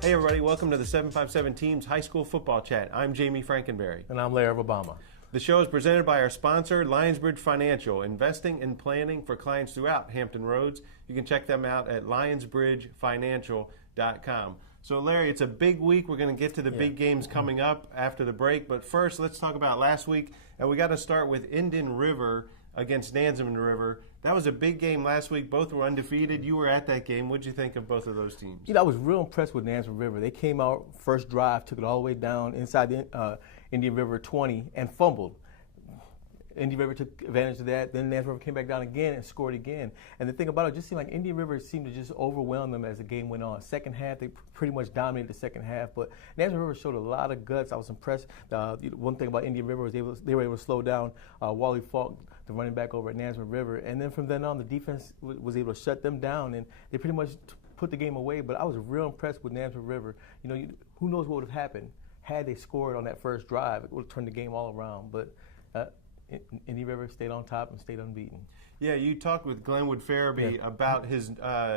Hey everybody, welcome to the 757Teamz High School Football Chat. I'm Jami Frankenberry. And I'm Larry Obama. The show is presented by our sponsor, Lionsbridge Financial, investing and planning for clients throughout Hampton Roads. You can check them out at lionsbridgefinancial.com. So Larry, it's a big week. We're going to get to the big games coming up after the break. But first, let's talk about last week. And we got to start with Indian River against Nansemond River. That was a big game last week. Both were undefeated. You were at that game. What did you think of both of those teams? I was real impressed with Nansemond River. They came out first drive, took it all the way down inside the Indian River 20 and fumbled. Indian River took advantage of that. Then Nansemond River came back down again and scored again. And the thing about it, just seemed like Indian River seemed to just overwhelm them as the game went on. Second half, they pretty much dominated the second half. But Nansemond River showed a lot of guts. I was impressed. One thing about Indian River was they were able to slow down Wally Falk, the running back over at Nansemond River. And then from then on, the defense was able to shut them down, and they pretty much put the game away. But I was real impressed with Nansemond River. Who knows what would have happened had they scored on that first drive. It would have turned the game all around. But Indian River stayed on top and stayed unbeaten. Yeah, you talked with Glenwood Farabee about his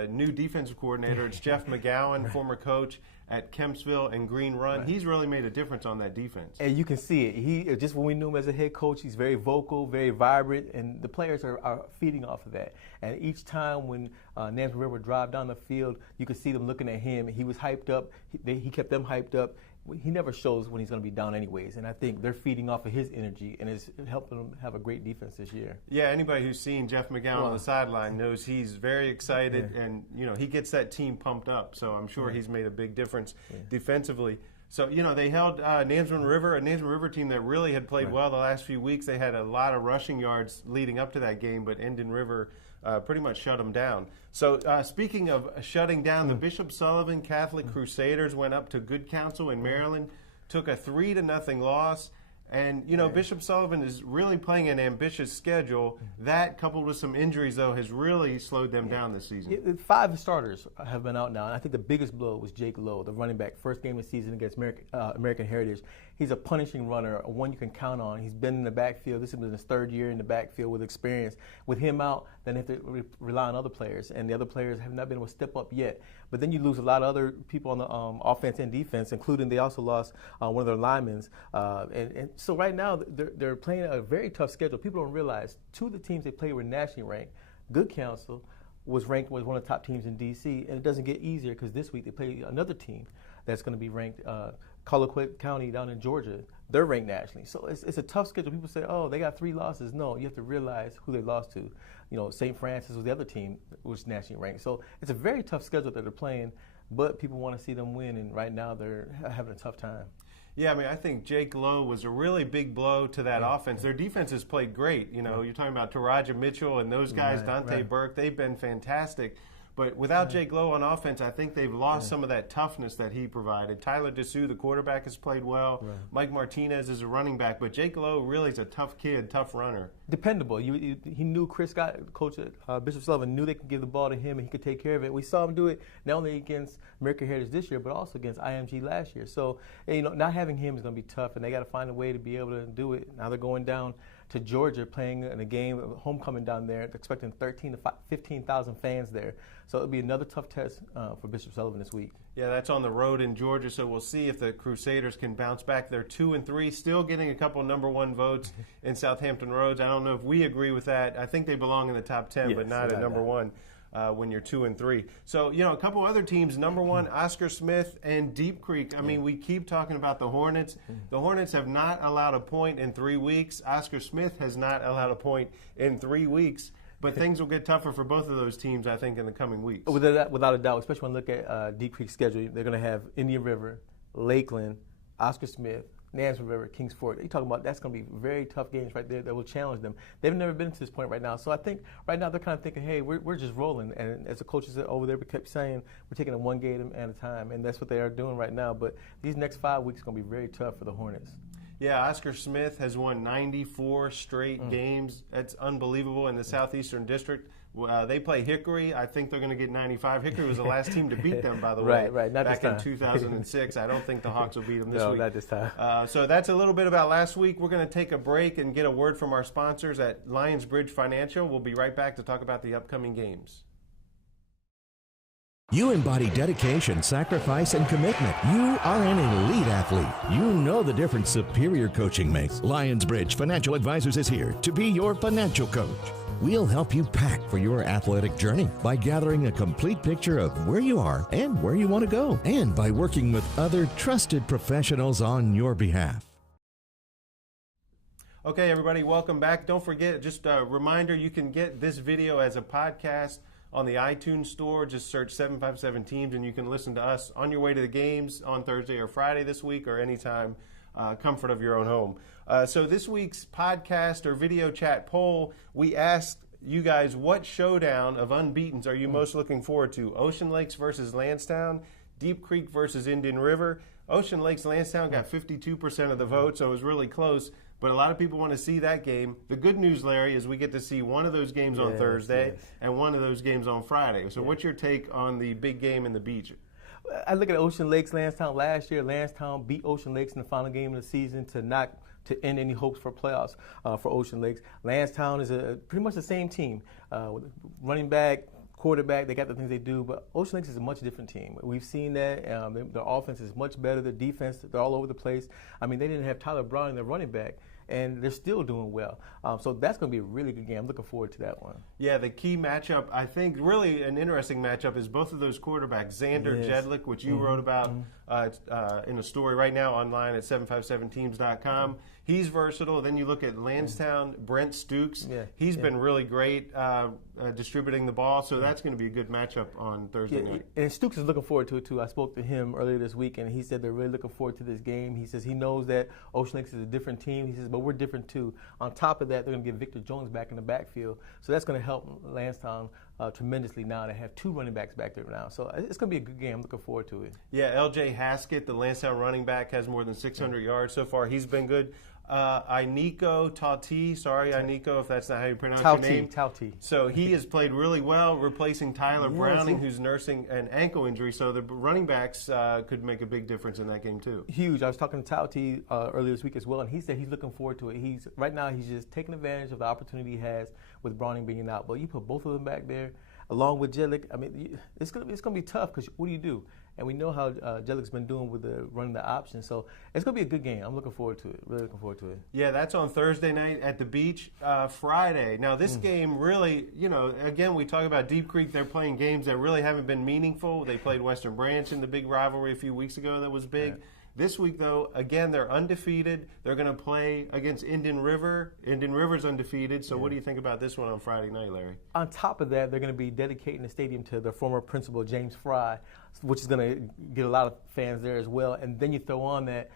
new defensive coordinator. It's Jeff McGowan, former coach at Kempsville and Green Run. He's really made a difference on that defense. And you can see it. He just when we knew him as a head coach, he's very vocal, very vibrant, and the players are feeding off of that. And each time when Nansemond River would drive down the field, you could see them looking at him. He was hyped up. He kept them hyped up. He never shows when he's going to be down anyways, and I think they're feeding off of his energy, and it's helping them have a great defense this year. Yeah, anybody who's seen Jeff McGowan on the sideline knows he's very excited, and he gets that team pumped up, so I'm sure he's made a big difference defensively. So, they held Nansemond River, a Nansemond River team that really had played well the last few weeks. They had a lot of rushing yards leading up to that game, but Indian River pretty much shut them down. So speaking of shutting down, the Bishop Sullivan Catholic Crusaders went up to Good Counsel in Maryland, took a 3-0 loss. And, Bishop Sullivan is really playing an ambitious schedule. That, coupled with some injuries, though, has really slowed them down this season. 5 starters have been out now, and I think the biggest blow was Jake Lowe, the running back, first game of the season against American Heritage. He's a punishing runner, one you can count on. He's been in the backfield. This has been his third year in the backfield with experience. With him out, then they have to rely on other players, and the other players have not been able to step up yet. But then you lose a lot of other people on the offense and defense, including they also lost one of their linemen. And so right now they're playing a very tough schedule. People don't realize 2 of the teams they played were nationally ranked. Good Counsel was ranked as one of the top teams in D.C., and it doesn't get easier because this week they play another team that's going to be ranked, Colquitt County down in Georgia. They're ranked nationally. So it's a tough schedule. People say, oh, they got 3 losses. No, you have to realize who they lost to. St. Francis was the other team which was nationally ranked. So it's a very tough schedule that they're playing, but people want to see them win, and right now they're having a tough time. Yeah, I think Jake Lowe was a really big blow to that offense. Their defense has played great. You're talking about Taraja Mitchell and those guys, Dante Burke. They've been fantastic. But without Jake Lowe on offense, I think they've lost some of that toughness that he provided. Tyler Dessou, the quarterback, has played well. Mike Martinez is a running back. But Jake Lowe really is a tough kid, tough runner. Dependable. He knew Chris Scott, coach at Bishop Sullivan, knew they could give the ball to him and he could take care of it. We saw him do it not only against American Heritage this year, but also against IMG last year. So, not having him is going to be tough, and they got to find a way to be able to do it. Now they're going down to Georgia, playing in a game, homecoming down there, expecting 13,000 to 15,000 fans there. So it'll be another tough test for Bishop Sullivan this week. Yeah, that's on the road in Georgia, so we'll see if the Crusaders can bounce back. They're 2-3, still getting a couple number 1 votes in Southampton Roads. I don't know if we agree with that. I think they belong in the top 10, but not at number 1. When you're 2-3. So, a couple other teams, number 1, Oscar Smith and Deep Creek. We keep talking about the Hornets. The Hornets have not allowed a point in 3 weeks. Oscar Smith has not allowed a point in 3 weeks. But things will get tougher for both of those teams, I think, in the coming weeks. Without a doubt, especially when you look at Deep Creek's schedule. They're going to have Indian River, Lakeland, Oscar Smith, Nansemond River, Kings Fort. You're talking about that's going to be very tough games right there that will challenge them. They've never been to this point right now. So I think right now they're kind of thinking, hey, we're just rolling. And as the coaches over there kept saying, we're taking it one game at a time. And that's what they are doing right now. But these next 5 weeks are going to be very tough for the Hornets. Yeah, Oscar Smith has won 94 straight games. That's unbelievable in the Southeastern District. They play Hickory. I think they're going to get 95. Hickory was the last team to beat them, by the way. Right. Not back this time. In 2006. I don't think the Hawks will beat them this week. No, not this time. So that's a little bit about last week. We're going to take a break and get a word from our sponsors at Lionsbridge Financial. We'll be right back to talk about the upcoming games. You embody dedication, sacrifice, and commitment. You are an elite athlete. You know the difference superior coaching makes. Lionsbridge Financial Advisors is here to be your financial coach. We'll help you pack for your athletic journey by gathering a complete picture of where you are and where you want to go, and by working with other trusted professionals on your behalf. Okay, everybody, welcome back. Don't forget, just a reminder, you can get this video as a podcast on the iTunes store. Just search 757Teamz, and you can listen to us on your way to the games on Thursday or Friday this week, or anytime, comfort of your own home. So this week's podcast or video chat poll, we asked you guys, what showdown of unbeatens are you most looking forward to? Ocean Lakes versus Landstown, Deep Creek versus Indian River. Ocean Lakes, Landstown got 52% of the vote, so it was really close. But a lot of people want to see that game. The good news, Larry, is we get to see one of those games on Thursday and one of those games on Friday. So what's your take on the big game in the beach? I look at Ocean Lakes, Landstown last year. Landstown beat Ocean Lakes in the final game of the season to end any hopes for playoffs for Ocean Lakes. Landstown is pretty much the same team. Running back, quarterback, they got the things they do, but Ocean Lakes is a much different team. We've seen that. Their offense is much better. Their defense, they're all over the place. I mean, they didn't have Tyler Brown, their running back, and they're still doing well. So that's going to be a really good game. I'm looking forward to that one. Yeah, the key matchup, I think really an interesting matchup is both of those quarterbacks, Xander Jedlick, which you wrote about in a story right now online at 757teamz.com. He's versatile. Then you look at Landstown, Brent Stukes. He's been really great distributing the ball, so that's going to be a good matchup on Thursday night. And Stukes is looking forward to it, too. I spoke to him earlier this week, and he said they're really looking forward to this game. He says he knows that Ocean Lakes is a different team. He says, but we're different, too. On top of that, they're going to get Victor Jones back in the backfield, so that's going to help Landstown tremendously now to have two running backs back there now. So it's going to be a good game. I'm looking forward to it. Yeah, L.J. Haskett, the Landstown running back, has more than 600 yards so far. He's been good. Iniko Tauti, sorry, Iniko, if that's not how you pronounce your name. Tauti. So he has played really well, replacing Tyler Browning, who's nursing an ankle injury. So the running backs could make a big difference in that game, too. Huge. I was talking to Tauti earlier this week as well, and he said he's looking forward to it. Right now, he's just taking advantage of the opportunity he has with Browning being out. But you put both of them back there, along with Jedlick, I mean, it's going to be tough because what do you do? And we know how Jedlick's been doing with running the option. So it's going to be a good game. I'm looking forward to it. Really looking forward to it. Yeah, that's on Thursday night at the beach. Friday. Now, this game really, again, we talk about Deep Creek. They're playing games that really haven't been meaningful. They played Western Branch in the big rivalry a few weeks ago that was big. Yeah. This week, though, again, they're undefeated. They're going to play against Indian River. Indian River's undefeated. So what do you think about this one on Friday night, Larry? On top of that, they're going to be dedicating the stadium to their former principal, James Fry, which is going to get a lot of fans there as well. And then you throw on that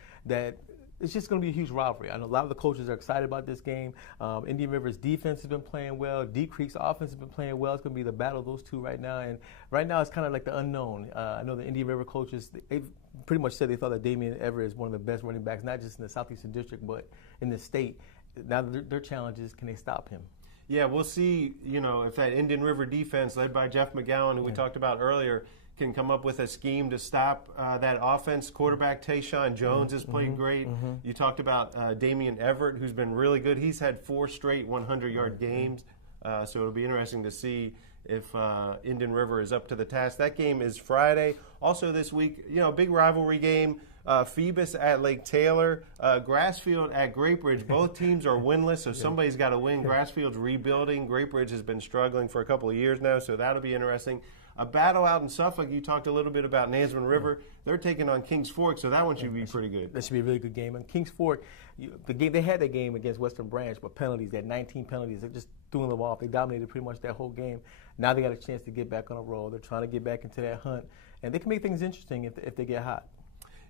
it's just going to be a huge rivalry. I know a lot of the coaches are excited about this game. Indian River's defense has been playing well. Deep Creek's offense has been playing well. It's going to be the battle of those two right now. And right now it's kind of like the unknown. I know the Indian River coaches, they've pretty much said they thought that Damian Everett is one of the best running backs, not just in the Southeastern District, but in the state. Now their challenge is, can they stop him? Yeah, we'll see, if that Indian River defense led by Jeff McGowan, who we talked about earlier, can come up with a scheme to stop that offense. Quarterback Tayshawn Jones has played great. You talked about Damian Everett, who's been really good. He's had 4 straight 100-yard games, so it'll be interesting to see if Indian River is up to the task. That game is Friday. Also this week, big rivalry game. Phoebus at Lake Taylor, Grassfield at Great Bridge. Both teams are winless, so somebody's got to win. Grassfield's rebuilding. Great Bridge has been struggling for a couple of years now, so that'll be interesting. A battle out in Suffolk. You talked a little bit about Nansemond River. They're taking on Kings Fork, so that one should be pretty good. That should be a really good game. And Kings Fork, they had that game against Western Branch, but penalties. They had 19 penalties. They're just throwing them off. They dominated pretty much that whole game. Now they got a chance to get back on a roll. They're trying to get back into that hunt, and they can make things interesting if they get hot.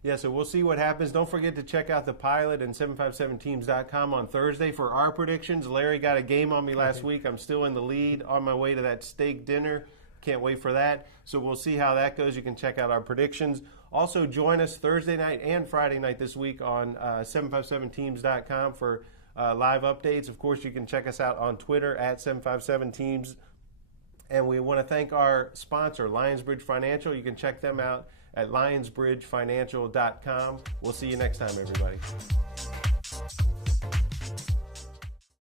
Yeah, so we'll see what happens. Don't forget to check out the Pilot and 757teamz.com on Thursday for our predictions. Larry got a game on me last week. I'm still in the lead on my way to that steak dinner. Can't wait for that. So we'll see how that goes. You can check out our predictions. Also, join us Thursday night and Friday night this week on 757teamz.com for live updates. Of course, you can check us out on Twitter at 757teamz. And we want to thank our sponsor, Lionsbridge Financial. You can check them out at lionsbridgefinancial.com. We'll see you next time, everybody.